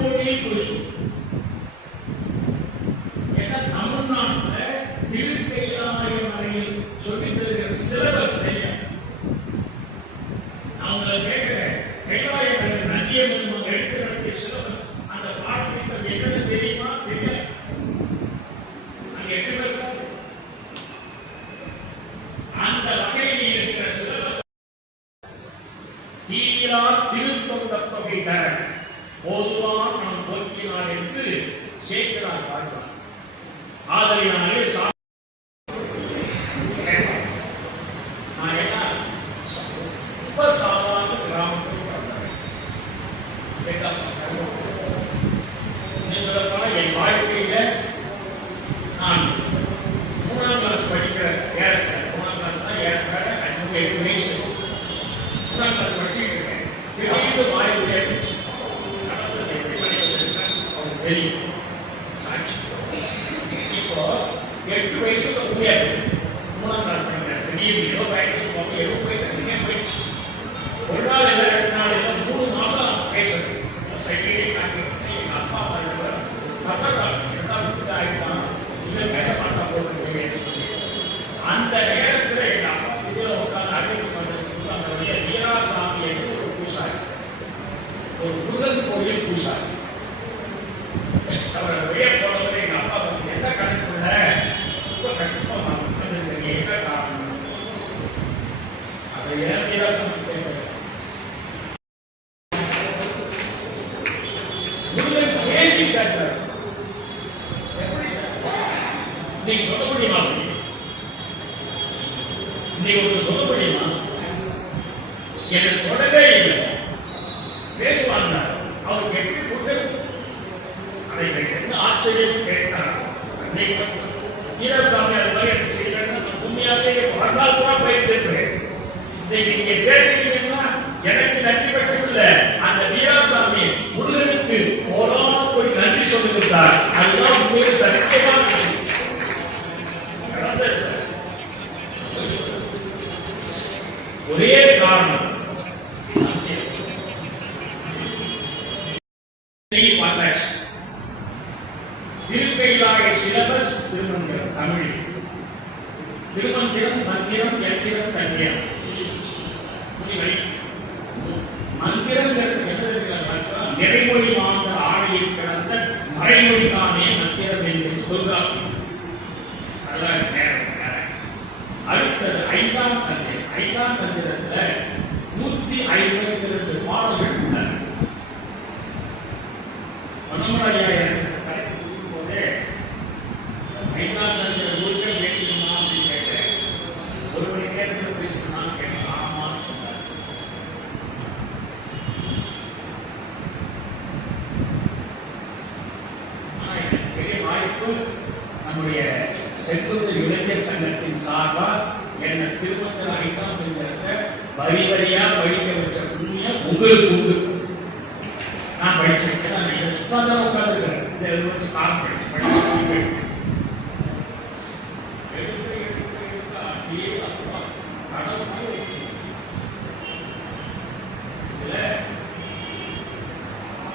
போட்டியில் புதுசு. ஏன்னா தமிழ்நாட்டுல திருக்கைலாயமலையில் சொல்லித் தருகிற சிலபஸ் தெரியும். நான் உங்களை கேட்கிறேன், கைலாயமலை நந்தியம்மன் எடுத்து நடத்திய சிலபஸ் அந்த பாடத்திட்டம் என்னன்னு தெரியுமா? தெரியல. அங்க எட்டு அந்த வகையில் இருக்கிற சிலபஸ் தீரா திருத்தொண்ட தொகை தர போதுவான் நாம் போக்கினார் என்று சேர்க்கிறார் பார்க்கிறார். ஆதலினாலே சாதாரண கிராமத்தில் என் வாழ்க்கையில நான் 3ஆம் கிளாஸ் படிக்கிற ஏறத்தாழ 3ஆம் கிளாஸ் தான் ஏறத்தாழ 8 வயசு 3ஆம் கிளாஸ் படிச்சுட்டு இருக்கேன். திடீர்னு வாயிலே நடந்தது எப்படி படிக்கிறது அவனுக்கு தெரியும். சாட்சி இப்போ 8 வயசுல முடியாது. 3ஆம் கிளாஸ் படிக்கிறேன். திடீர்னு பிராக்டிஸ் போக எவ்வளோ போயிடுச்சு. ஒரு நாள் இல்லை 2 நாள் இல்லை 3 மாசம் பேசுறது. எங்க அப்பா பேச மாட்டா போட்டு அந்த நேரத்தில் எங்க அப்பா இதுல உட்கார்ந்து அறிவிப்பு பண்றதுக்கு அந்த வீராசாமி என்று ஒரு பூசாரி, ஒரு முருகன் கோயில் பூசாரி, அவரை வெளியே போனவரை எங்க அப்பா வந்து என்ன கணக்குள்ள ரொம்ப கஷ்டமா என்ன காரணம் அதை ஏன் வீராசாமி பேசிட்டார். எப்படி சார் நீங்க சொல்ல முடியுமா? நீங்க ஒரு சொல்ல முடியுமா? எனக்கு தொடவே இல்லை. பேசுவாங்க அவருக்கு எப்படி புத்தகம் அதை என்ன ஆச்சரியம் கேட்டார். வீரசாமி அது மாதிரி எனக்கு செய்யலன்னு உண்மையாவே வரலாறு கூட போயிருக்கிறேன். நீங்க கேட்டீங்கன்னா எனக்கு நன்றி பட்சம் இல்ல, அந்த வீராசாமி முருகனுக்கு போய் நன்றி சொல்லுங்க சார். அதுதான் உண்மையை சத்தியமான ஒரே காரணம் திருக்கைலாய சிலபஸ் திருமந்திரம் தமிழ், திருமந்திரம் மந்திரம் யந்திரம் தந்திரம். மந்திரம் நிறைமொழி வாழ்ந்த ஆணையில் கிடந்த மறைமொழிக்கானே மந்திரம் என்று சொல்லுங்க. அடுத்தது 5ஆம் தந்திரம். 5ஆம் தந்திரத்துல 152 பாடல்கள் உள்ளன. போதே 5ஆம் தந்திரம் முழுக்க பேசணுமா அப்படின்னு கேட்டேன். ஒரு மணி நேரத்தில் பேசணுமான்னு கேட்டேன். ஆமான்னு சொன்னார். நம்முடைய செங்குந்த இளைஞர் சங்கத்தின் சார்பா என்ன திருமணத்தில் 5ஆம் தந்திரத்தை வரி வரியா படிக்க வச்ச புண்ணியம் உங்களுக்கு உண்டு. நான் படிச்சிருக்கேன். சுத்தமாக உட்காந்துருக்கிறேன். இதை வச்சு காலம் படிச்சு இதுல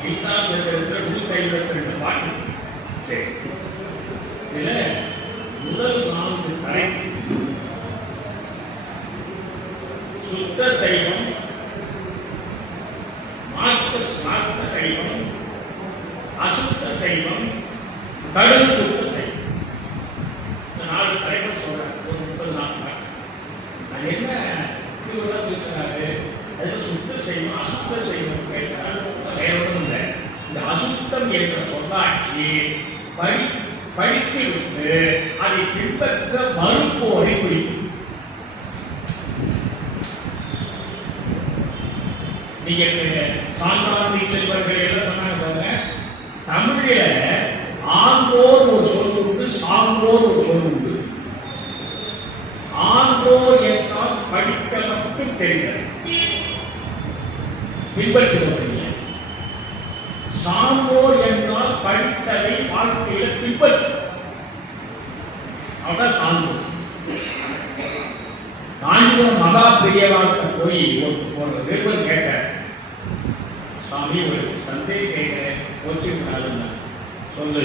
5ஆம் தந்திரத்துல 152 பாட்டு. சரி, இதுல முதல் 4 தலைப்பு சுத்த சைவம், மார்க்க சைவம், அசுத்த சைவம், கடும் சுத்த சைவம். இந்த 4 தலைப்பு சொல்றாரு. ஒரு 34 அது என்ன இவரெல்லாம் பேசுறாரு. அது சுத்த சைவம் அசுத்த சைவம் பேசுறாரு. வேற ஒன்றும் இல்லை. இந்த அசுத்தம் என்ற சொல்லாட்சி படித்து விட்டு அதை பின்பற்ற மறுப்போரை குறிக்கும். நீங்க சான்றாண்மை செல்வர்கள் எல்லாம் சொன்னாங்க. தமிழில ஆங்கோர் ஒரு சொல் உண்டு, சான்றோர் ஒரு சொல் உண்டு. ஆங்கோர் என்றால் படிக்க மட்டும் தெரிகிறது, பின்பற்றுவதில்லை. சான்றோர் என்றால் படித்ததை வாழ்க்கையில பின்பற்று. அவதான் சான்றோர். காஞ்சிபுரம் மகா பெரியவாழ்கிட்ட போய் ஒரு விருப்பம் கேட்ட, சுவாமி ஒரு சந்தேகம் கேட்கிறேன், கோச்சிக்கூடாதுன்னு சொல்லு.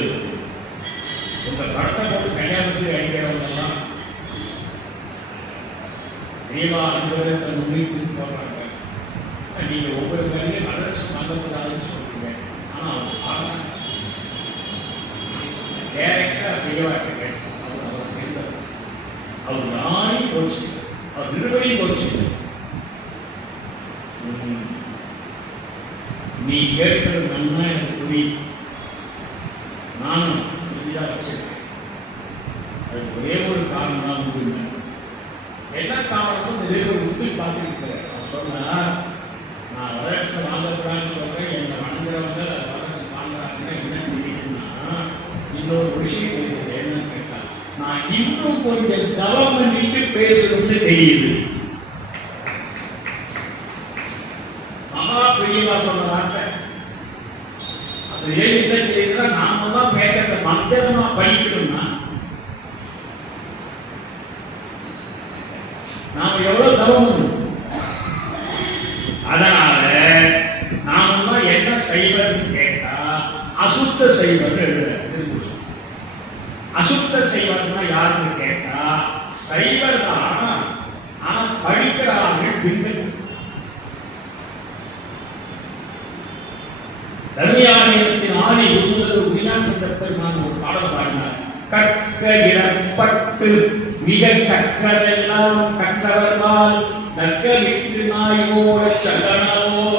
உங்க படத்தை போட்டு கல்யாணத்துக்கு அடிக்கிறவங்கெல்லாம் தெளிவா அனுபவத்தை முன்னிட்டு போடுறாங்க. நீங்க ஒவ்வொரு வேலையும் வளர்ச்சி வாங்கக்கூடாதுன்னு சொல்றீங்க. ஆனா அவங்க டைரக்டா தெளிவாக்க அவர் நாளையும் போச்சு, அவர் நிறுவனையும் போச்சு. நீ கேட்கிறது நன்னா எனக்கு புரியும், நானும் புரியா வச்சிருக்கேன். அது ஒரே ஒரு காரணம் தான் முடியும். என்ன காரணமும் நிறைய உண்டு பார்த்துருக்கிறேன். அவர் சொன்னார், நான் வளர்ச்சி வாங்கக்கூடாதுன்னு சொல்றேன், என்னை வணங்குறவங்க வளர்ச்சி வாங்குறாங்கன்னா என்ன தெரியுதுன்னா இன்னொரு விஷயம் இருக்குது. என்னன்னு கேட்டா, நான் இன்னும் கொஞ்சம் தவம் பண்ணிட்டு பேசணும்னு தெரியுது. மகா பெரியவா சொன்ன வார்த்தை அது ஏன் என்ன தெரியுதுன்னா, நாம தான் பேசுறத மந்திரமா படிக்கணும்னா நாம எவ்வளவு தவம் பண்ணணும். அதனால நாம என்ன செய்வது கேட்டா அசுத்த செய்வது எழுதுறது. அசுத்த செய்வதுன்னா யாருன்னு கேட்டா சைவர் தான். ஆனா படிக்கிறார்கள் பின்பற்றி தர்மியாலயத்தின் ஆதி குருவது விநாசத்தை நான் ஒரு பாடல் பாடினார். கற்க இடப்பட்டு மிக கற்றதெல்லாம் கற்றவர்களால் நற்க விட்டு நாயோட சலனவோ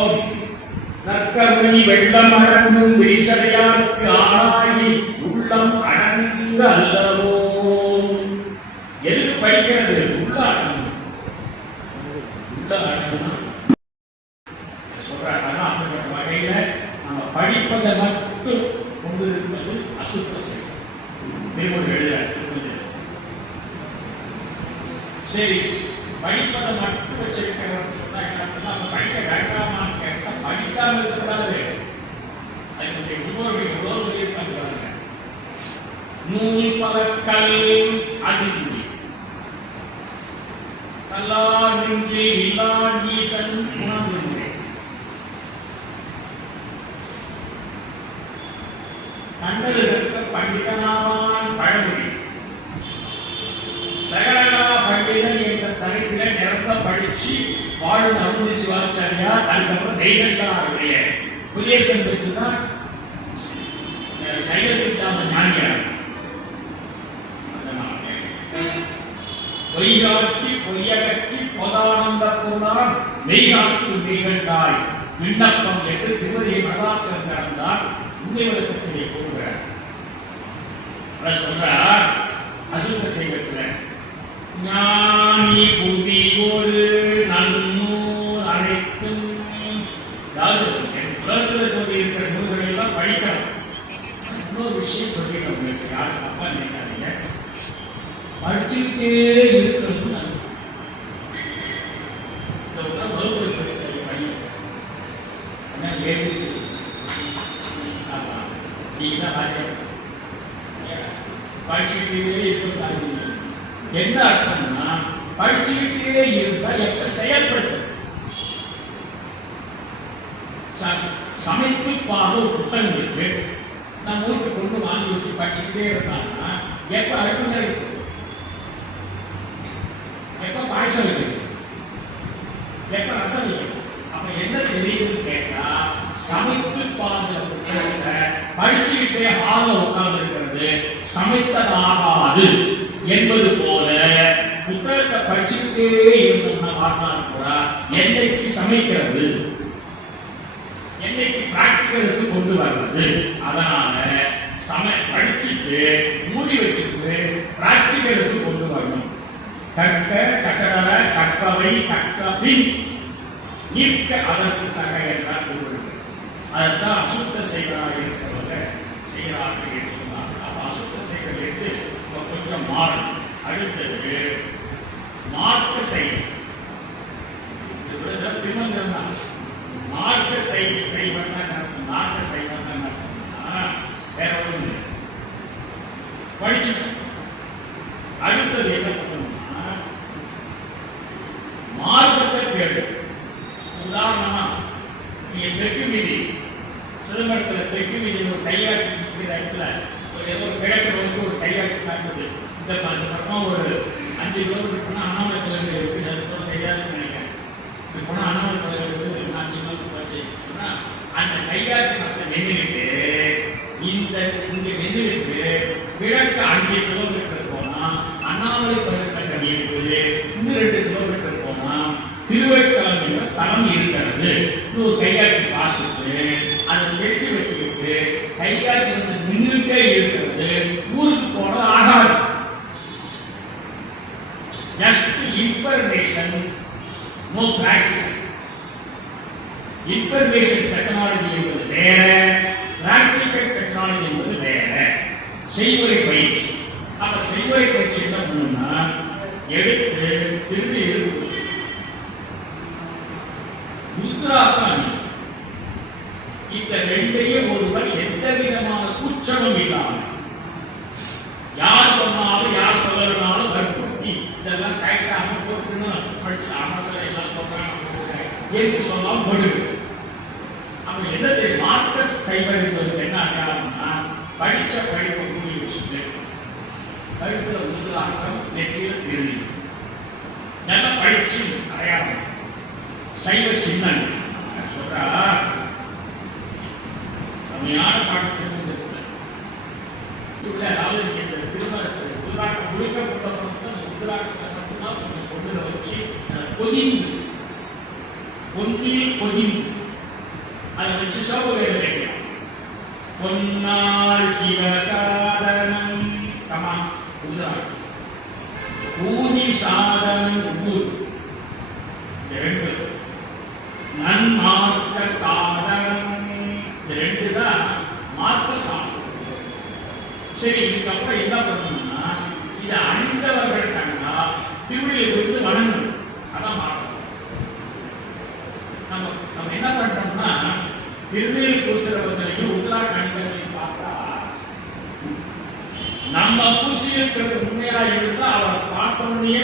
நற்கமணி வெள்ளம் அடங்கும் விரிசடையாருக்கு ஆளாகி உள்ளம் அடங்க அல்லவோ. எதுக்கு படிக்கிறது? உள்ள அடங்கணும். உள்ள அடங்கணும் சொல்றாங்க. அப்படிப்பட்ட வகையில நம்ம படிப்பதை மட்டும் கொண்டு இருப்பது அசுத்த செயல். சரி, படிப்பதை மட்டும் வச்சிருக்கிறோம் சொன்னா நம்ம படிக்க வேண்டாமான்னு கேட்டா படிக்காம இருக்கக்கூடாது. அதுக்கு முன்னோர்கள் எவ்வளவு சொல்லியிருக்காங்க. நூல் பதக்கல் அடிச்சுடி கல்லார் நின்று இல்லான் ஈசன் உணர்ந்து கண்டது பண்டிதனாவான் பழமொழி. சகலகலா பண்டிதன் என்ற தலைப்பில நிரம்ப படிச்சு வாழும் அருண் சிவாச்சாரியார். அதுக்கப்புறம் தெய்வத்தாருடைய புதியசன் பெற்றுதான் சைவ சித்தாந்த ஞானியார். பொய்காட்டி பொய்யகற்றி பொதானந்த பொருளால் மெய்காட்டு மெய்கண்டாய் விண்ணப்பம் என்று திருமதி பிரகாசன் நடந்தால் உண்மை விளக்கத்திலே கூறுகிறார். சொல்றார் அசுத்த செய்வதில்லை ஞானி புதியோடு நன்னூல் அனைத்தும் உலகத்தில் கொண்டிருக்கிற நூல்களை எல்லாம் படிக்கணும். இன்னொரு விஷயம் சொல்லிடுறோம் உங்களுக்கு, யாரும் தப்பா நினைக்காதீங்க. படிச்சுக்கிட்டே இருக்கிறது நல்லது. வகுப்பு சொல்லிக்கிற பையன் என்ன ஏறிச்சு நீங்க தான் படிச்சுக்கிட்டே இருக்கிறது. என்ன அர்த்தம்னா படிச்சுக்கிட்டே இருந்தா எப்ப செயல்படுத்த சமைத்து பாடு புத்தகம் இருக்கு. நம்ம ஊருக்கு கொண்டு வாங்கி வச்சு படிச்சுக்கிட்டே இருந்தாங்கன்னா எப்ப அருமை இருக்கு, எப்ப பாயசம் இருக்கு, எப்ப ரசம் இருக்கு. அப்ப என்ன தெரியுதுன்னு கேட்டா சமைத்து பாடுற புத்தகத்தை படிச்சுக்கிட்டே ஆக உட்கார்ந்து இருக்கிறது சமைத்ததாகாது என்பது போல புத்தகத்தை படிச்சுக்கிட்டே இருந்தோம்னா வாழ்நாள் கூட என்னைக்கு சமைக்கிறது, என்னைக்கு பிராக்டிகலுக்கு கொண்டு வர்றது. அதனால படிச்சுட்டு மூடி வச்சுட்டு பிராக்டிகலுக்கு கொண்டு வரணும். கற்க கசடர கற்பவை கற்ற பின் நிற்க அதற்கு தக என்றால் கூறுகிறது. அதைத்தான் அசுத்த செய்வராக இருக்கிறவங்க செய்கிறார்கள் என்று சொன்னாங்க. அப்ப அசுத்த செய்வதற்கு கொஞ்சம் மாறும். அடுத்தது மார்க்க செய்வது. பின்னங்கள் தான் மார்க்க செய்வன் மார்க்க செய்வன் வேற ஒன்று படிச்சு. அடுத்தது என்ன பண்ணணும்னா மார்க்கத்தை கேடு. உதாரணமா நீங்க வெற்றி மீதி சிதம்பரம் வடிவத்தில் பெட்டி மீது ஒரு கையாட்டி இருக்கிற இடத்துல ஒரு கிழக்கு வந்து ஒரு கையாட்டி காட்டுது. இந்த பக்கம் ஒரு 5 கிலோமீட்டர் போனால் அண்ணாமலை பகுதியில் இருக்குது. அது செய்யாதுன்னு நினைக்கிறேன். இப்படி போனால் அண்ணாமலை பகுதியில் இருக்குது 5 கிலோமீட்டர் போச்சு சொன்னால் அந்த கையாட்டி மக்கள் நின்றுட்டு இங்கே நின்றுட்டு கிழக்கு 5 கிலோமீட்டர் போனால் அண்ணாமலை பகுதியில் இருக்குது. இன்னும் 2 கிலோமீட்டர் போனால் திருவேற்காலம் என்ற தலம் இருக்கிறது. ஒரு கையாட்டி பார்த்துட்டு அதை வெட்டி வச்சுக்கிட்டு கையாட்டி வந்து நின்றுட்டே இருக்கிறது. ஊருக்கு போன ஆகாது. Just information, no practical. Information technology என்பது வேற, பிராக்டிகல் டெக்னாலஜி என்பது வேற. செய்முறை பயிற்சி. அப்ப செய்முறை பயிற்சி என்ன பண்ணணும்னா எடுத்து திரும்பி இருக்கு உத்ராக்காணி. இந்த ரெண்டையும் ஒருவர் எந்த விதமான குற்றமும் இல்லாமல் யார் சொன்னாலும் யார் சொல்லனாலும் வற்புறுத்தி இதெல்லாம் கைட்டாம போட்டுக்கணும் படிச்சு அவசரம் எல்லாம் சொல்றாங்க என்று சொன்னால் படுது. அப்ப என்ன மார்க்கஸ் சைபர் என்பது என்ன அடையாளம்னா படிச்ச படிப்பை கூடி வச்சுட்டு கருத்துல முதலாக்கம் நெற்றியில் திரும்பி நல்லா படிச்சு அடையாளம் சைவ சின்னன் சொல்றா. உண்மையான பாடத்திலிருந்து அதாவது இந்த திருமணத்தில் உருவாக்கம் முடிக்கப்பட்ட உருவாக்கத்தை மட்டும்தான் கொண்டு வச்சு பொதிந்து பொன்னில் பொதிந்து அதை வச்சு சௌகரியம் வைக்கலாம். பொன்னால் சிவசாதனம் கமா உருவாக்கம் ஊதி சாதனம் ஊர் ரெண்டு நன்மார்க்க சாதனம் ரெண்டு தான் மார்க்க சாதனம். சரி, இதுக்கப்புறம் என்ன பண்ணணும்னா இதை அணிந்தவர்கள் கண்டா திருவிழியை விட்டு வணங்கணும். அதான் மார்க்கம். நம்ம என்ன பண்றோம்னா திருவிழி பூசுறவர்களையும் உத்ராட் அணிந்தவர்களையும் பார்த்தா நம்ம பூசியிருக்கிறது உண்மையா இருந்தா அவரை பார்த்தோன்னே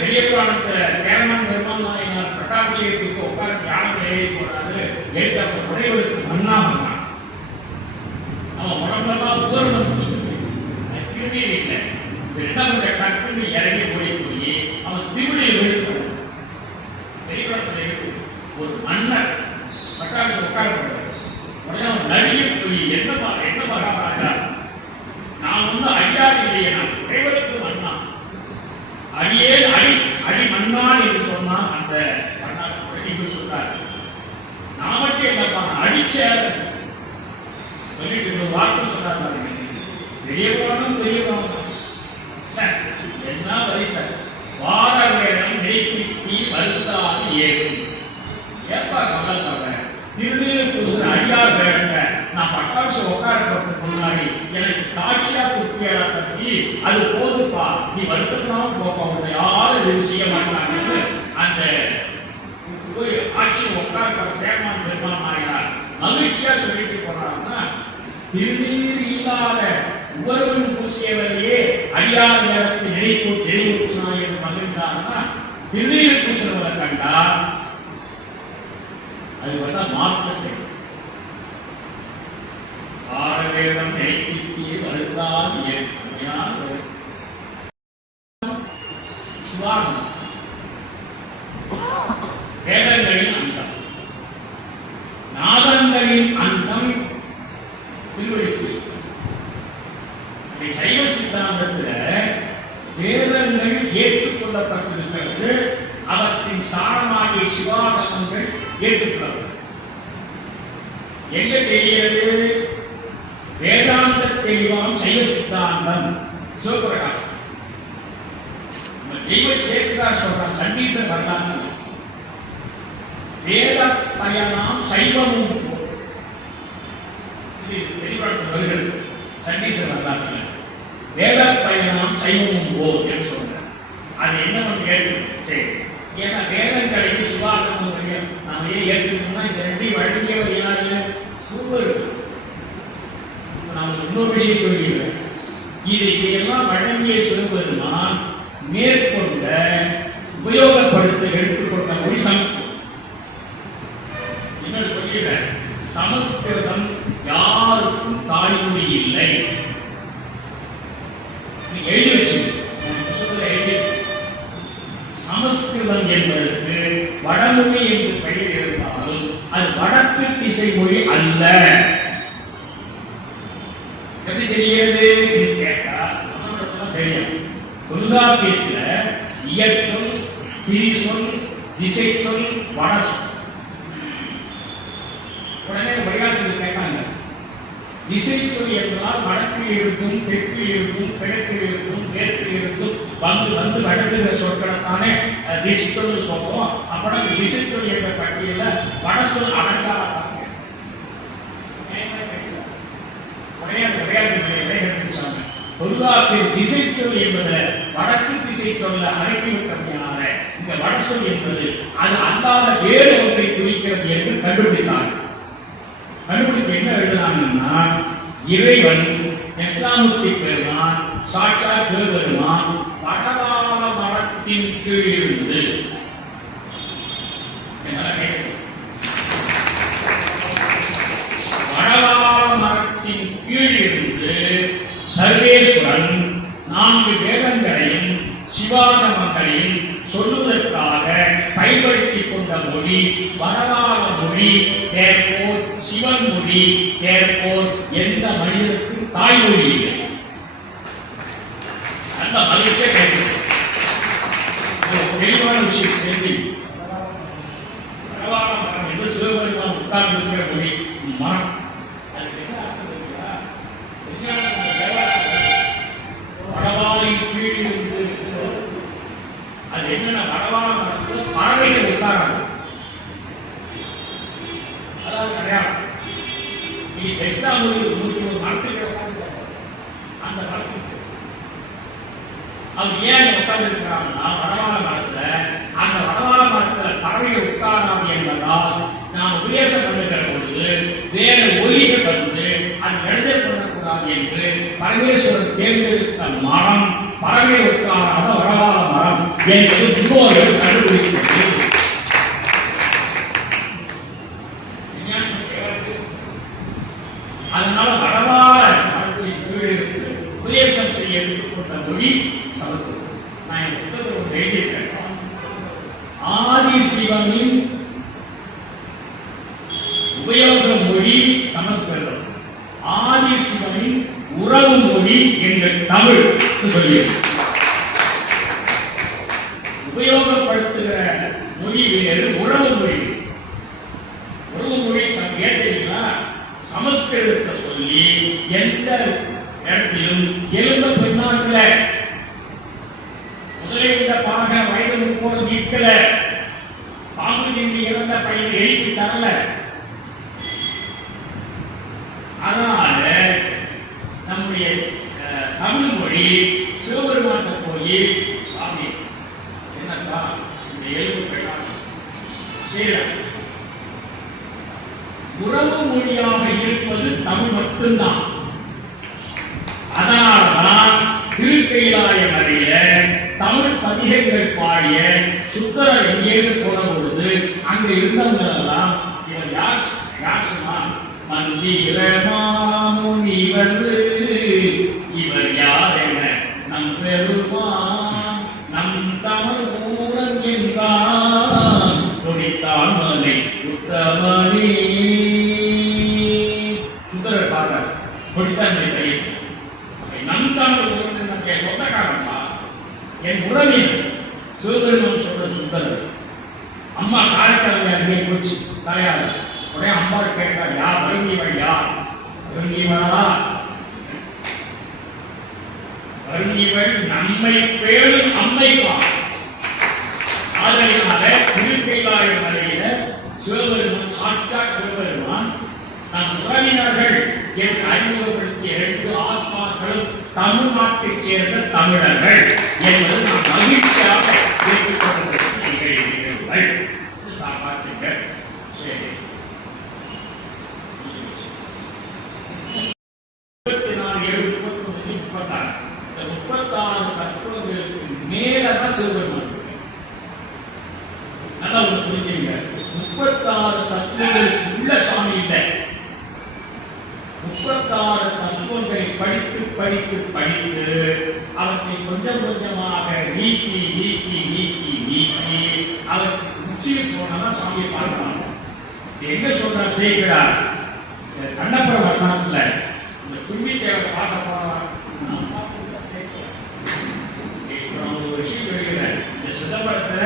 பெரிய புராணத்தை சேரமான் பெருமாள் நாயனார் பட்டாபிஷேகத்துக்கு உட்கார யாரும் ஏறி போறாரு. ஏற்ற உடைவதற்கு மண்ணா பண்ணான். அவன் உடம்பெல்லாம் உபர்ணம் திரும்பி இல்லை. இரண்டாவது டக்குன்னு இறங்கி ஓடி போய் அவன் திருவிழியை விழுக்கிறான். பெரிய புராணத்தில் இருக்கு ஒரு மன்னர் பட்டாபிஷேகம் உட்கார உடனே அவன் நடுங்கி போய் என்ன மகாராஜா நான் வந்து அடியார் இல்லையே, நான் உடைவதற்கு மண்ணா அடியே அடி மண்ணான் என்று சொன்னான். அந்த மன்னர் சொல்றாரு நான் மட்டும் என்னப்பா அடிச்ச சொல்லிட்டு வார்த்தை சொன்னார். பெரிய போனும் பெரிய என்ன வரி சார் வார வேடம் நெய்த்தி வருத்தாது ஏகும் ஏப்பா கமல் தவிர திருநீர் பூசுற அடியார் வேணுங்க. நான் பட்டாபிஷேகம் உட்காரப்பட்டு முன்னாடி எனக்கு காட்சியா குப்பியாடா பத்தி அது போதுப்பா, நீ வருத்தம் போப்பா, யாரும் செய்ய மாட்டாங்க. அந்த ஆட்சி உட்கார சேரமான் பெருமாள் நாயனார் மகிழ்ச்சியா சொல்லிட்டு போனாங்கன்னா திருநீர் இல்லாத உபர்வன் பூசியவரையே அடியார் வேடத்தை நினைவுற்றினார் என்று மகிழ்ந்தார்னா திருநீர் பூசுறவரை கண்டா அது பார்த்தா மார்க்க செயல். ஆரவேதம் நெய்ப்பித்தியை வருத்தால் சுவாகம் வேதங்களின் அந்தம் நாதங்களின் அந்தம் திருவழிப்பு. சைவ சித்தாந்தத்தில் வேதங்கள் ஏற்றுக்கொள்ளப்பட்டிருக்கிறது. அவற்றின் சாரமாகிய சிவாகமங்கள் ஏற்றுக்கொள்ளப்படும். எங்க தெரிகிறது? வேதாந்த தெளிவாம் சைவ சித்தாந்தம் சிவபிரகாசம் தெய்வ சேத்ரா சொல்ற சண்டீச வரலாற்று வேத பயனாம் சைவமும் வருகிறது. சண்டீச வரலாற்று வேத பயனாம் சைவமும் போ என்று சொல்ற அது என்ன கேள்வி? சரி, ஏன்னா வேதங்களுக்கு சிவாகமம் நாம ஏற்கனவே இந்த ரெண்டையும் வழங்கியவர் யாரு? சூப்பர். நான் இன்னொரு விஷயம் சொல்லிடுறேன். இதையெல்லாம் வழங்கிய சிவபெருமான் மேற்கொண்ட உபயோகப்படுத்த எடுத்துக்கொண்ட மொழி சமஸ்கிருதம். என்ன சொல்லிடுறேன், சமஸ்கிருதம் யாருக்கும் தாய்மொழி இல்லை. எழுதி வச்சு சமஸ்கிருதம் என்பதற்கு வடமொழி என்று பெயர் இருந்தாலும் அது வடக்கு திசை மொழி அல்ல. எப்படி தெரிகிறது கேட்டா தெரியும். தொல்காப்பியத்துல இயற்சொல், திரிசொல், திசை சொல், வடசொல். உடனே வைகாசியில் கேட்டாங்க, திசை சொல் என்றால் வடக்கில் இருக்கும், தெற்கில் இருக்கும், கிழக்கில் இருக்கும், மேற்கில் இருக்கும், வந்து வந்து வடக்குகிற சொற்களைத்தானே திசை சொல் சொல்றோம். அப்புறம் திசை சொல் என்ற பட்டியல வடசொல் அடங்காத உடனே அந்த வைகாசி தொல்காப்பிய திசை சொல் என்பது வடக்கு திசை சொல்ல அடக்கிவிட்டமையான இந்த வடசொல் என்பது அது அல்லாத வேறு ஒன்றை குறிக்கிறது என்று கண்டுபிடித்தார்கள். கண்டுபிடித்து என்ன எழுதினாங்கன்னா, இறைவன் தட்சிணாமூர்த்தி பெருமான் சாட்சா சிவபெருமான் வடவாள மரத்தின் கீழ் இருந்து வடவாள மரத்தின் கீழ் இருந்து சர்வேஸ்வரன் 4 வேதங்களையும் சிவாகமங்களையும் சொல்லுவதற்காக பயன்படுத்திக் கொண்ட மொழி வடவாள மொழி. தேர்போர் சிவன் மொழி, தேர்போர் எந்த மனிதனுக்கும் தாய்மொழி இல்லை. அந்த மதிப்பே கேட்க தெளிவான விஷயம் தெரிஞ்சு வடவாள மரம் என்று சிவபெருமான் உட்கார்ந்து இருக்கிற மொழி மரம். அதுக்கு என்ன அர்த்தம் தெரியா? வடவாளின் கீழ் இருந்து அது என்னன்னா, வடவாள மரத்தில் பறவைகள் உட்காராங்க. அதாவது கிடையாது. நீ தட்சிணாமூர்த்தி 101 மரத்துக்கு உட்கார்ந்து அந்த மரத்துக்கு அது ஏன் உட்கார்ந்து இருக்கிறாங்கன்னா, வடவாள மரத்துல அந்த வடவாள மரத்துல பறவைகள் உட்காராது என்பதால் நாம் உபதேசம் பண்ணுகிற பொழுது வேறு ஒலிகள் வந்து அது எழுத பண்ணக்கூடாது என்று பரமேஸ்வரன் தேர்ந்தெடுத்த மரம் பறவைகள் உட்காராத வடவாள மரம் என்பது முன்னோர்கள் கண்டுபிடிக்கிறது. அதனால வடவாள மரத்தின் கீழ் உபதேசம் செய்ய எடுத்துக்கொண்ட மொழி சமஸ்கிருதம். நான் என் புத்தகத்தில் எழுதியிருக்கேன், ஆதி சிவனின் உபயோக மொழி சமஸ்கிருதம், ஆதி சிவனின் உறவு மொழி எங்கள் தமிழ் சொல்லி உபயோகப்படுத்துகிற மொழி வேறு, உறவு மொழி. உறவு மொழி கேட்டீங்களா? சமஸ்கிருதத்தை சொல்லி எந்த இடத்திலும் எலும்ப பின்னாக்கல, முதலிருந்த பாக வயது முப்போது மீட்கல, பாம்பு நின்று இறந்த பையன் எழுப்பி தரல. அதனால நம்முடைய தமிழ் மொழி சிவபெருமான போய் சாமி என்னக்கா இந்த எலும்பு செய்யலாம். உறவு மொழியாக இருப்பது தமிழ் மட்டும்தான். அதனால்தான் திருக்கைலாய மலையில தமிழ் பதிகங்கள் பாடிய சுந்தரர் எங்கேயிருந்து போன பொழுது அங்க இருந்தவங்க எல்லாம் இவர் யாசுமா மந்திரமாமுனிவர் இவர் யார் என நம் பெருமான் நம் தமிழ் மூலம் என்றான் நொடித்தான் மலை உத்தமனே. சுந்தரர் பார்த்தார், நொடித்தான் மலை நம் தமிழ் மூலம் நம்முடைய சொந்தக்காரன்பா, என் உறவின் சிவபெருமான் சொல்ற சுந்தரர். அம்மா காரைக்கால் அங்கே போச்சு தாயார். உடனே அம்மா கேட்டார், யார் வருங்கியவள்? யார் வருங்கியவளா? வருங்கியவள் நம்மை பேரும் அம்மைதான். அதனால திருக்கைலாய மலையில சிவபெருமான் சாட்சா சிவபெருமான் நம் உறவினர்கள் என்று அறிமுகப்படுத்திய 2 ஆத்மாக்களும் தமிழ்நாட்டைச் சேர்ந்த தமிழர்கள் என்பது நாம் மகிழ்ச்சியாக ஏற்றுக்கொண்டிருக்கிற நிகழ்வுகள். சாப்பாட்டுங்க சரி 36 தத்துவங்களுக்கு மேலதான் சிவபெருமான். நல்லா புரிஞ்சுங்க, 36 தத்துவங்களுக்கு படித்து படித்து அவற்றை கொஞ்சம் கொஞ்சமாக நீக்கி நீக்கி நீக்கி நீக்கி அவற்றை உச்சியில் போனாதான் சுவாமியை பார்க்கலாம். எங்க சொல்றார் சேர்க்கிறார் கண்ணப்புற வரலாற்றுல இந்த கும்பி தேவை பார்க்க போறார். ஒரு விஷயம் சொல்கிறேன், இந்த சிதம்பரத்துல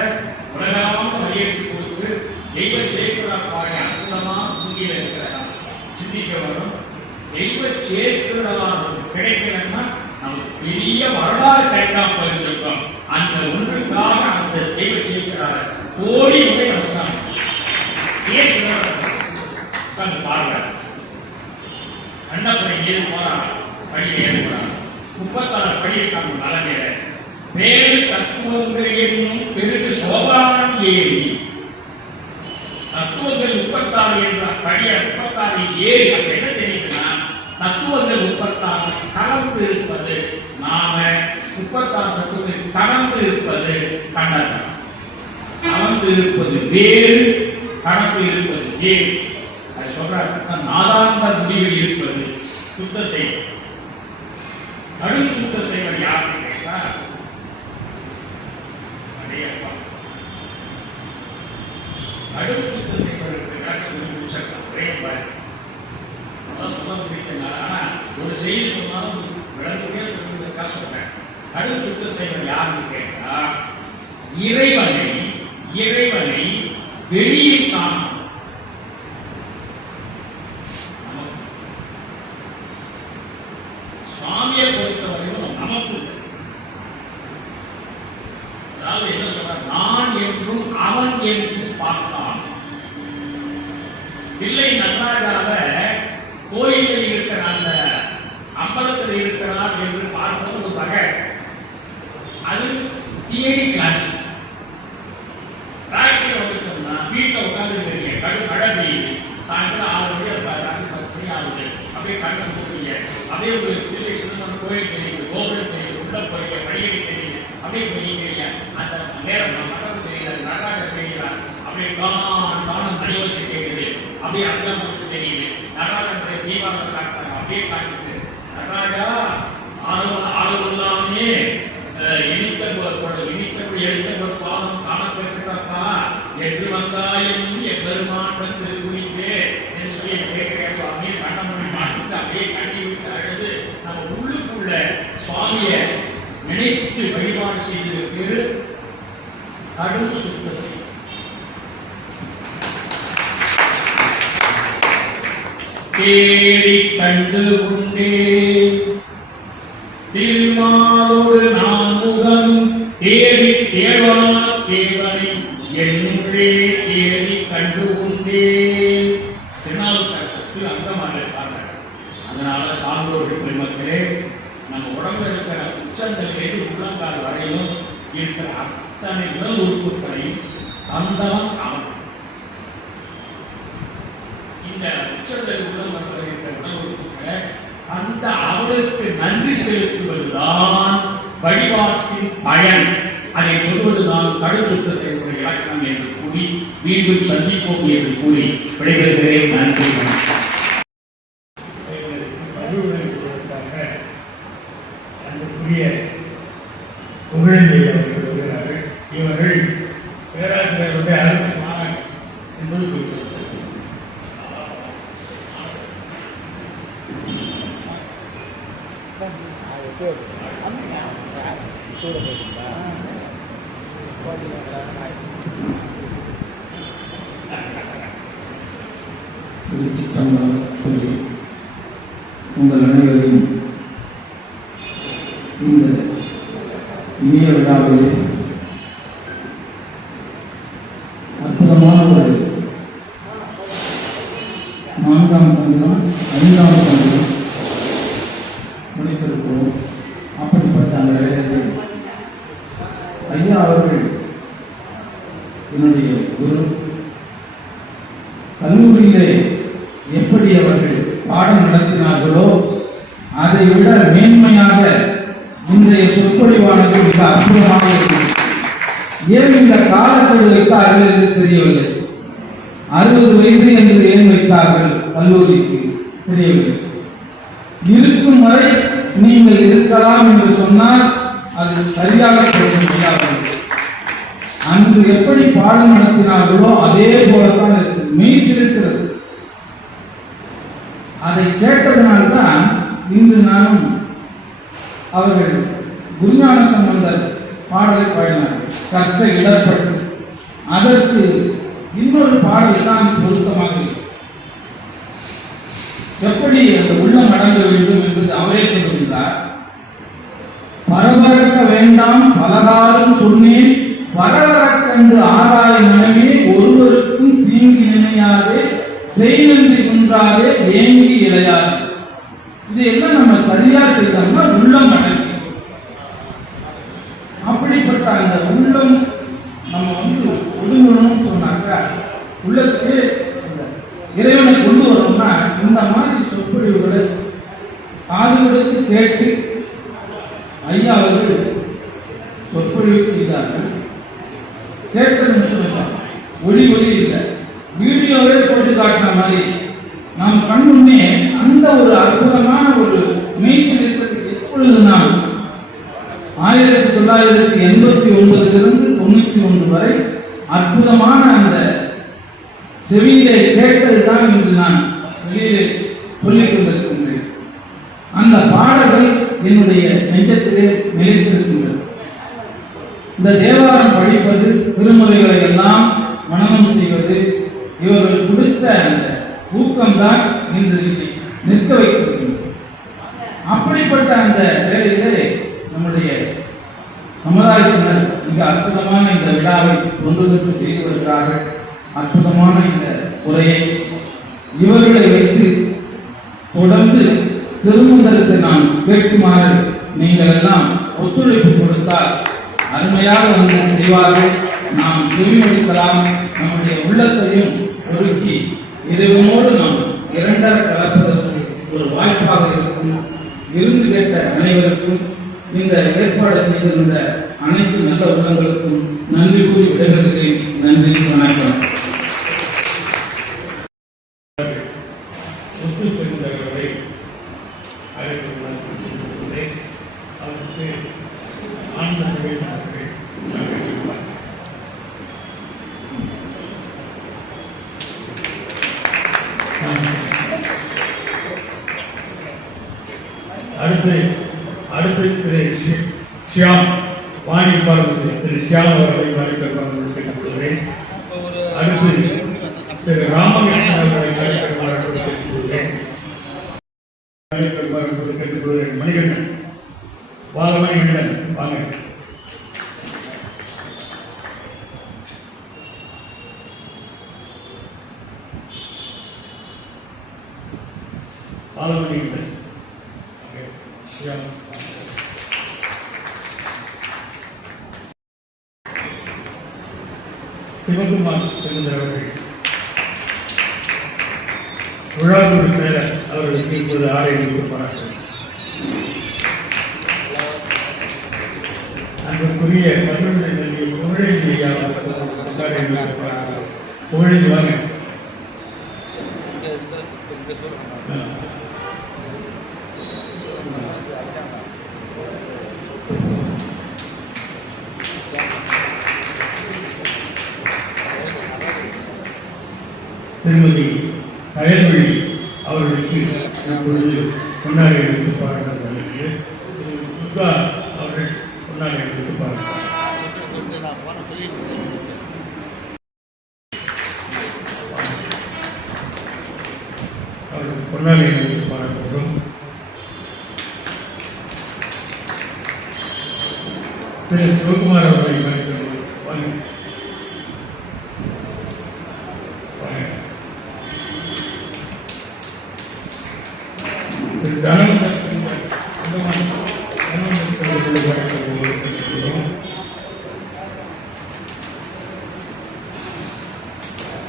உலகமாக வழியெடுத்து கொடுத்து தெய்வ சேர்க்கிறா பாடி அற்புதமா பூமியில இருக்கிறதா சிந்திக்க வரும். தெய்வ சேர்க்கிறதா கிடைக்கலன்னா நமக்கு பெரிய வரலாறு கிடைக்காம போயிருந்திருக்கோம். அந்த ஒன்றுக்காக அந்த தெய்வ சேர்க்கிறார கோடி முறை அவசானம் ஏன் சிதம்பரம் பார்வை கண்ணப்பனை ஏறி போறாங்க, படியில் ஏறி போறாங்க. 36 படி இருக்காங்க மலை மேல. மேல் தத்துவங்கள் என்னும் பெருகு சோபானம் ஏறி தத்துவங்கள் 36 என்ற படிய 36 ஏறி அப்ப என்ன தெரியுதுன்னா தத்துவங்கள் 36 கலந்து இருப்பது. நாம 36 தத்துவங்கள் கலந்து இருப்பது கண்டனம், கலந்து இருப்பது வேறு, கலந்து இருப்பது வேறு. அது சொல்றாங்க நாதாந்த முடிவில் இருப்பது சுத்த செய்வது. கடும் சுத்த செய்வது யாருன்னு கேட்டா கடும் சுத்த செய்வதற்கு ஒரே சொல்ல முடியுங்க. ஆனா ஒரு செய்தி சொன்னாலும் விளக்கமே சொல்வதற்காக சொல்றேன். கடும் சுத்த செய்வது யாருன்னு கேட்டா இறைவனை வெளியில் காணும். சுவாமியை பொறுத்தவரையும் நமக்கு அதாவது என்ன சொல்ற நான் என்றும் அவன் என்று பார்த்தான். பிள்ளை நன்றாக கோயிலில் இருக்கிற அந்த அம்பலத்தில் இருக்கிறார் என்று பார்ப்பது ஒரு வகை. அது தியரி கிளாஸ். ராய்க்கில் வந்துட்டோம்னா வீட்டில் உட்கார்ந்து இருக்கீங்க, கடும் மழை பெய்யுது, சாயந்தரம் 6 மணி 10 மணி ஆகுது, அப்படியே கண்ணை போட்டீங்க, அப்படியே ஒரு பிள்ளை சிதம்பரம் கோயில் தெரியுது, கோபுரம் தெரியுது, உள்ள போறீங்க, படியடி தெரியுது, அப்படியே போறீங்க. அந்த நேரம் மகன் தெரியுது, நடராஜர் தெரியுறார், அப்படியே காணும் தனிவசி கேட்குது, அப்படியே அங்கம் கொடுத்து தெரியுது, நடராஜனுடைய தீபாவளி காட்டுறாங்க, அப்படியே காட்டுது. நடராஜா ஆளுவல்லாமே இனித்த எழுத்த பாதம் காண பெற்றப்பா எட்டு வந்தாயும் எப்பெருமான் திருக்குறிப்பே என்று சொல்லி கேட்கிறேன். சுவாமியை கண்ணமணி பார்த்துட்டு அப்படியே கண்ணி விட்டு அழுது நம்ம உள்ளுக்குள்ள சுவாமியை நினைத்து வழிபாடு செய்ததற்கு கடும் சுத்த செய்யும். தேடி கண்டு கொண்டே திருமாலோடு நான்முகம் தேடி தேவா தேவனை என்னுள்ளே தேடி கண்டு கொண்டே. திருநாவுக்கரசத்தில் அங்கமாக இருப்பாங்க. அதனால சான்றோர்கள் பெருமக்களே, நம்ம உடம்புல இருக்கிற உச்சந்தலிலிருந்து உள்ளங்கால் வரையிலும் இருக்கிற அத்தனை உடல் உறுப்புகளையும் தந்தவன் அவன். இந்த உச்சந்தலி உள்ளங்கால் இருக்கிற உடல் உறுப்புகளை அந்த அவனுக்கு நன்றி செலுத்துவதுதான் வழிபாட்டின் பயன். அதை சொல்வதுதான் கடும் சுத்த செய்வதை இலக்கணம் என்று கூறி மீண்டும் சந்திப்போம் என்று கூறி விடைபெறுகிறேன். நன்றி. இவர்கள் பேராசிரியருடைய அருமையான என்பது குறிப்பிட்டது. உங்கள் அனைவரையும் இந்த இனிய விழாவிலே அற்புதமான ஒரு 4ஆம் தந்திரம் 5ஆம் தந்திரம் முடித்திருக்கிறோம். அப்படிப்பட்ட அந்த வேலையில் ஐயா அவர்கள் என்னுடைய குரு. கல்லூரியிலே எப்படி அவர்கள் பாடம் நடத்தினார்களோ அதை விட மேன்மையாக இன்றைய சொற்பொழிவானது மிக அற்புதமாக இருக்கிறது. ஏன் இந்த காலத்தில் வைத்தார்கள் என்று தெரியவில்லை. 60 வயது என்று ஏன் வைத்தார்கள் கல்லூரிக்கு தெரியவில்லை. இருக்கும் வரை நீங்கள் இருக்கலாம் என்று சொன்னால் அது சரியாக சொல்ல முடியாது. அன்று எப்படி பாடம் நடத்தினார்களோ அதே போலத்தான் இருக்குது, மெய் சிலிர்க்கிறது. அதை கேட்டதனால்தான் இன்று நானும் அவர்கள் குருஞான சம்பந்தர் பாடலை பாடினார்கள், கற்க இடப்பட்டு. அதற்கு இன்னொரு பாடல் தான் பொருத்தமாக இருக்கும். எப்படி அந்த உள்ளம் அடங்க வேண்டும் என்பது அவரே சொல்லுகின்றார். பரபரக்க வேண்டாம் பலகாலம் சொன்னேன், பரபரக்கண்டு ஆராய மனமே, ஒருவருக்கும் தீங்கி நினையாதே, செய்நன்றி குன்றாதே, ஏங்கி இளையாது. இதையெல்லாம் நம்ம சரியா செய்தோம்னா உள்ளம் அடங்கி. அப்படிப்பட்ட அந்த உள்ளம் நம்ம ஒடுங்கணும்னு சொன்னாக்க உள்ளத்துக்கு இறைவனை கொண்டு வரோம்னா இந்த மாதிரி சொற்பொழிவுகளை காது கொடுத்து கேட்டு ஐயா அவர்கள் சொற்பொழிவு செய்தார்கள். கேட்டது மட்டும் ஒளி இல்லை, வீடியோவே போட்டு காட்டின மாதிரி நாம் கண்முன்னே அந்த ஒரு அற்புதமான ஒரு மெய் சிலிர்த்ததுக்கு எப்பொழுது நான் 1989 91 வரை அற்புதமான அந்த செவியிலே கேட்டதுதான் இன்று நான் வெளியிலே சொல்லிக் கொண்டிருக்கின்றேன். அந்த பாடல்கள் என்னுடைய நெஞ்சத்திலே நிலைத்திருக்கின்றது. இந்த தேவாரம் படிப்பது, திருமுறைகளை எல்லாம் மனனம் செய்வது, இவர்கள் கொடுத்த அந்த ஊக்கம்தான் இன்று நிற்க வைத்திருக்கின்றது. அப்படிப்பட்ட அந்த வேளையிலே நம்முடைய சமுதாயத்தினர் மிக அற்புதமான இந்த விழாவை தொன்றுதற்கு செய்து வருகிறார்கள். அற்புதமான இந்த உரையை இவர்களை வைத்து தொடர்ந்து திருமந்திரத்தை நான் கேட்குமாறு நீங்கள் எல்லாம் ஒத்துழைப்பு கொடுத்தால் அருமையாக வந்து செய்வார்கள். நாம் செவிமடுக்கலாம். நம்முடைய உள்ளத்தையும் ஒடுக்கி இறைவனோடு நாம் இரண்டர கலப்பதற்கு ஒரு வாய்ப்பாக இருக்கும். இருந்து கேட்ட அனைவருக்கும், இந்த ஏற்பாடு செய்திருந்த அனைத்து நல்ல உள்ளங்களுக்கும் நன்றி கூறி விடைபெறுகிறேன். நன்றி, வணக்கம். ஒத்து சேர்ந்தவர்களை அழைத்துள்ளேன். அவருக்கு ஆனந்த சிவேசனர்கள் நல்கியிருப்பார். அடுத்து திரு ஷியாம் வாணிப்பார் திரு ஷியாம் அவர்களை வாணிப்பார் கேட்டுக்கொள்கிறேன். அடுத்து திரு ராமகிருஷ்ணன் அவர்களை கேட்டுக்கொள்கிறேன். மணிகண்டன் பாலமணிகண்டன் வாங்க. பாலமணிகண்டன் சிவகுமார் அவர்கள் விழாக்குழு செயலர் அவர்களுக்கு இப்போது ஆடை கொடுப்பார்கள். அன்புக்குரிய கல்லூரி நல்கிய புகழேந்தி புகழேந்தி வாங்க. திருமதி கயல்வழி அவர்களுக்கு இப்பொழுது கொண்டாடி எடுத்து பாருங்கள். துர்கா அவர்கள் கொண்டாடி எடுத்து பாருங்கள். அவர்கள் கொண்டாடி எடுத்து பாருங்கள். திரு சிவகுமார் அவர்களை வாங்க.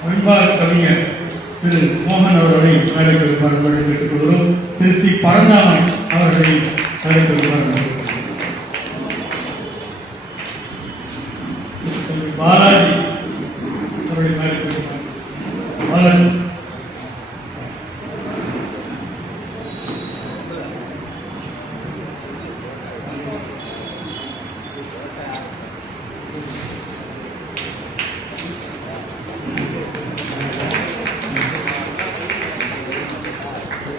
அன்பார் கவிஞர் திரு மோகன் அவர்களை மேடைக்கு கேட்டுக்கொள்கிறோம். திரு சி பரந்தாமன் அவர்களை மேடைக்கு பாலாஜி அவர்களை மேடைக்கு பாலாஜி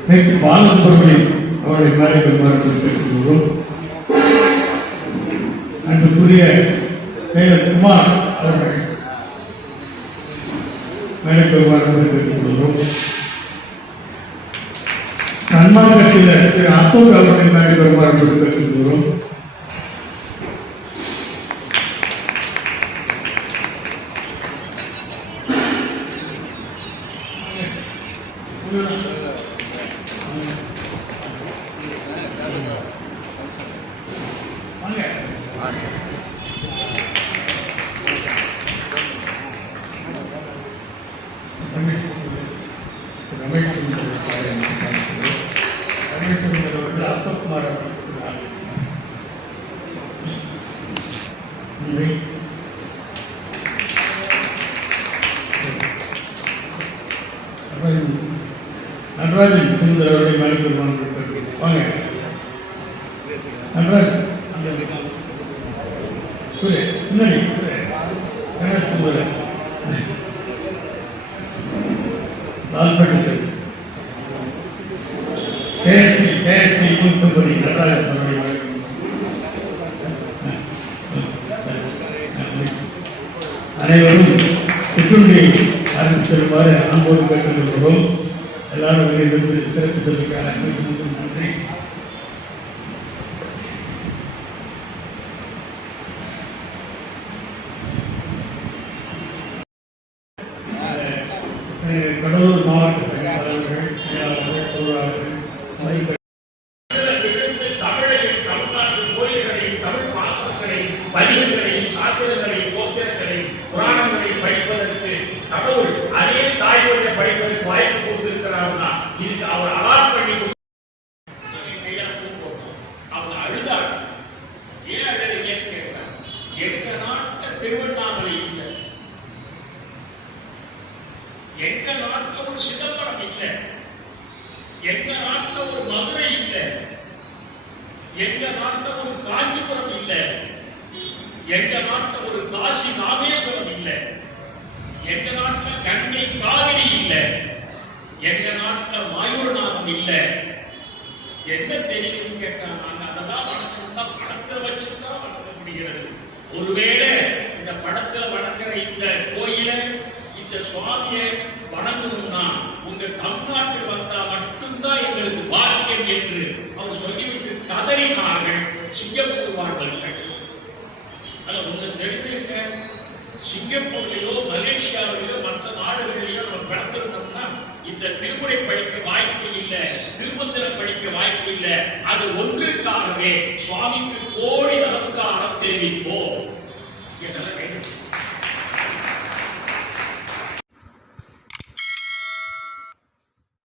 பாலசுப்ரமணியம் அவர்களை மேடை பெறுமாறு கேட்டுக்கொள்கிறோம். அன்புக்குரிய குமார் அவர்கள் மேடை பெறுமாறு கேட்டுக்கொள்கிறோம். சன்மான் கட்சியில் திரு அசோக் அவர்களை மேடை பெறுமாறு கேட்டுக்கொள்கிறோம். ரமேஷ் அவர்கள் அசோக்குமார் நடராஜன் சுந்தர் அவர்களை மறைக்க வாங்க. நடராஜன் முன்னாடி கணேஷ் சுந்தர் லால்பட்டு கேஎஸ்பி கூத்துப்படி நடராஜன் அவர்களை அனைவரும் சிற்றுண்டியை ஆரம்பித்திருப்பாறு அன்போடு கேட்டுக்கொள்கிறோம். எல்லாரும் சிறப்பு சொல்லிக்கான நன்றி. கடலூர் மாவட்ட செயலாளர்கள் பொருளாளர்கள் தமிழையும் தமிழ்நாட்டு கோயில்களையும் தமிழ் பாசங்களையும் பதிவுகளையும் சாத்திரங்களையும் கோத்திரங்களையும் புராணங்களையும் படிப்பதற்கு கடவுள் அதே தாய்மொழியை படிப்பதற்கு வாய்ப்பு கொடுத்திருக்கிறார்னா இதுக்கு அவர் அலாட் பண்ணி அவங்க அழுதார். ஏன் அழுதுங்க கேட்டார். எங்க நாட்டு திருவண்ணாமலை இல்லை, எங்க நாட்டுல ஒரு சிதம்பரம் இல்லை, எங்க நாட்டுல ஒரு மதுரை இல்லை, எங்க நாட்டுல ஒரு காஞ்சிபுரம் இல்லை, எங்க நாட்டுல ஒரு காசி ராமேஸ்வரம் இல்லை, எங்க நாட்டுல கங்கை காவிரி இல்லை, எங்க நாட்டுல மாயூரநாதம் இல்லை. என்ன தெரியும் கேட்டா நாங்க அதெல்லாம் வணக்கம்னா படத்துல வச்சுதான் வணங்க முடிகிறது. ஒருவேளை இந்த படத்துல வணங்குற இந்த கோயில இந்த சுவாமியை வணங்கணும்னா உங்க தமிழ்நாட்டில் வந்தா மட்டும்தான் எங்களுக்கு பாக்கியம் என்று அவர் சொல்லிவிட்டு கதறினார்கள் சிங்கப்பூர் வாழ்வர்கள். அதை ஒன்று தெரிஞ்சுக்க, சிங்கப்பூர்லயோ மலேசியாவிலோ மற்ற நாடுகளிலேயோ நம்ம பிறந்திருந்தோம்னா இந்த திருமுறை படிக்க வாய்ப்பு இல்லை, திருமந்திரம் படிக்க வாய்ப்பு இல்லை. அது ஒன்றுக்காகவே சுவாமிக்கு கோடி நமஸ்காரம் தெரிவிப்போம்.